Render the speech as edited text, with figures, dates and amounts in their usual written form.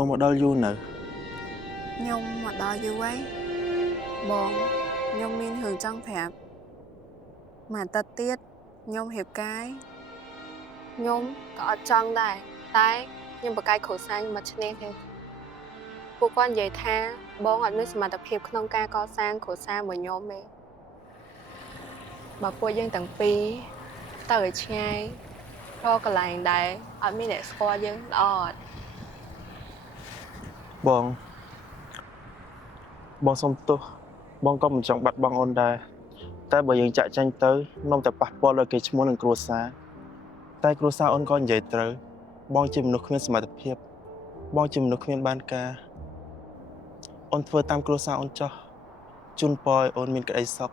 អូនមកដល់យូរនៅ ខ្ញុំមកដល់យូរហើយបងខ្ញុំមានរឿងចង់ប្រាប់មួយអាទិត្យទៀតខ្ញុំរៀបការខ្ញុំក៏អត់ចង់ដែរតែខ្ញុំបកកាយគ្រួសារខ្ញុំមកឈ្នះទេពួកគាត់និយាយថាបងអត់មានសមត្ថភាពក្នុងការកសាងគ្រួសារមួយខ្ញុំទេបើពួកយើងទាំងពីរទៅឲ្យឆ្ងាយរកកន្លែងដែរអត់មានអ្នកស្គាល់យើងល្អអត់បងសុំទោសបងក៏មិនចង់បាត់បង់អូនដែរតែបើយើងចាក់ចាញ់ទៅនាំតែប៉ះពាល់ដល់កេរ្តិ៍ឈ្មោះនិងគ្រួសារតែគ្រួសារអូនក៏និយាយត្រូវបងជាមនុស្សគ្មានសមត្ថភាពបងជាមនុស្សគ្មានបានការអូនធ្វើតាមគ្រួសារអូនចោះជូនពរឲ្យអូនមានក្តីសុខ